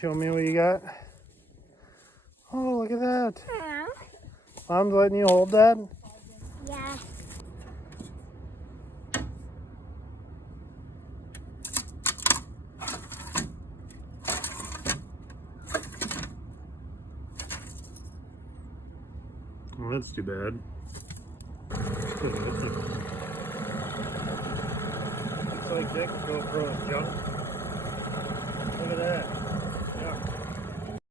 show me what you got? Oh, look at that. Yeah. Mom's letting you hold that? Yeah. Well, that's too bad. Looks like Dick GoPro is junk. Look at that.